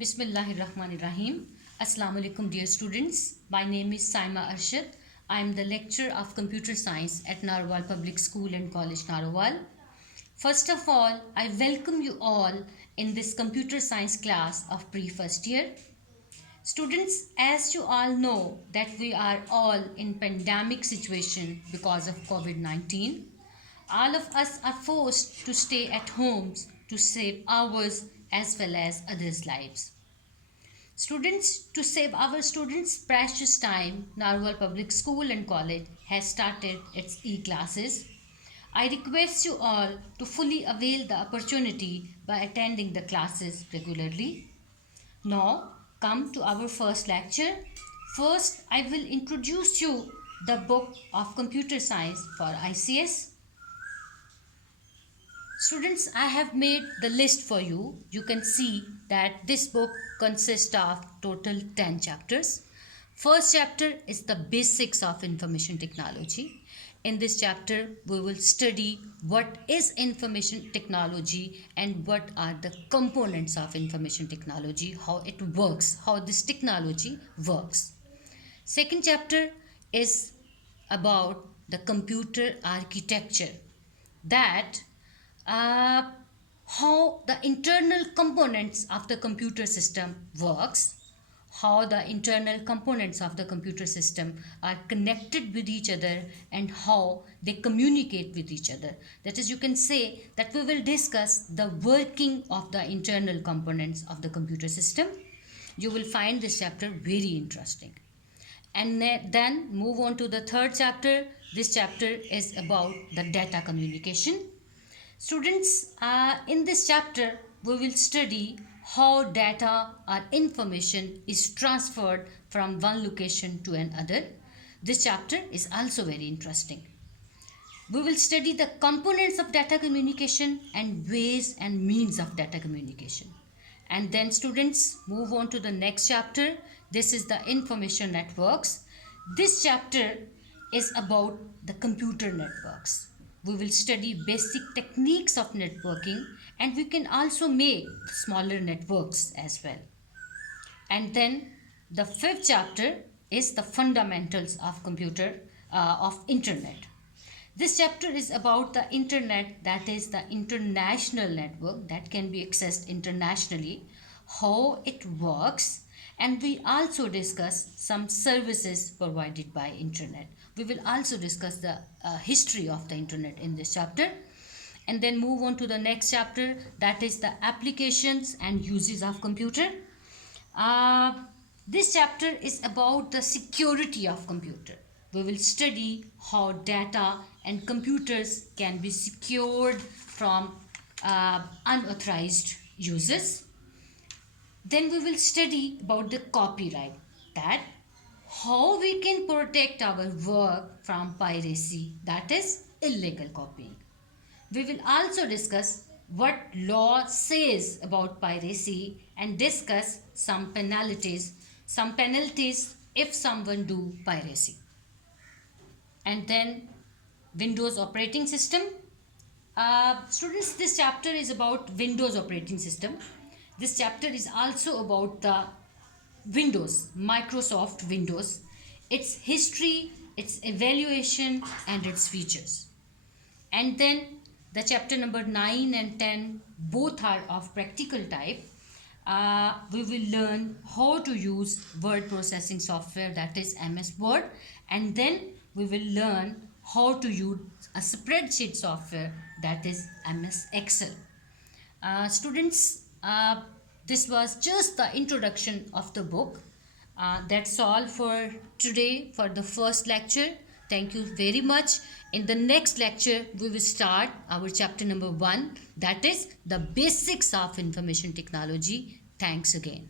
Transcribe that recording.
Bismillahirrahmanirrahim. Assalamu alaikum, dear students. My name is Saima Arshad. I am the lecturer of computer science at Narwal Public School and College, Narwal. First of all, I welcome you all in this computer science class of pre-first year. Students, as you all know that we are all in pandemic situation because of COVID-19. All of us are forced to stay at homes to save ours as well as others' lives. Students, to save our students' precious time, Narwal Public School and College has started its e-classes. I request you all to fully avail the opportunity by attending the classes regularly. Now, come to our first lecture. First, I will introduce you the book of computer science for ICS. Students, I have made the list for you. You can see that this book consists of total 10 chapters. First chapter is the basics of information technology. In this chapter, we will study what is information technology and what are the components of information technology, how it works, how this technology works. Second chapter is about the computer architecture, that how the internal components of the computer system works, how the internal components of the computer system are connected with each other and how they communicate with each other. That is, you can say that we will discuss the working of the internal components of the computer system. You will find this chapter very interesting. And then move on to the third chapter. This chapter is about the data communication. Students, in this chapter, we will study how data or information is transferred from one location to another. This chapter is also very interesting. We will study the components of data communication and ways and means of data communication. And then students, move on to the next chapter. This is the information networks. This chapter is about the computer networks. We will study basic techniques of networking, and we can also make smaller networks as well. And then the fifth chapter is the fundamentals of internet. This chapter is about the internet, that is the international network that can be accessed internationally, how it works, and we also discuss some services provided by internet. We will also discuss the history of the internet in this chapter, and then move on to the next chapter, that is the applications and uses of computer. This chapter is about the security of computer. We will study how data and computers can be secured from unauthorized users. Then we will study about the copyright, that how we can protect our work from piracy, that is illegal copying. We will also discuss what law says about piracy and discuss some penalties if someone do piracy. And then Windows operating system. Students, this chapter is about Windows operating system. This chapter is also about the Windows, Microsoft Windows, its history, its evaluation, and its features. And then the chapter number 9 and 10 both are of practical type. We will learn how to use word processing software, that is MS Word, and then we will learn how to use a spreadsheet software, that is MS Excel. Students, this was just the introduction of the book. That's all for today for the first lecture. Thank you very much. In the next lecture, we will start our chapter number 1, that is the basics of information technology. Thanks again.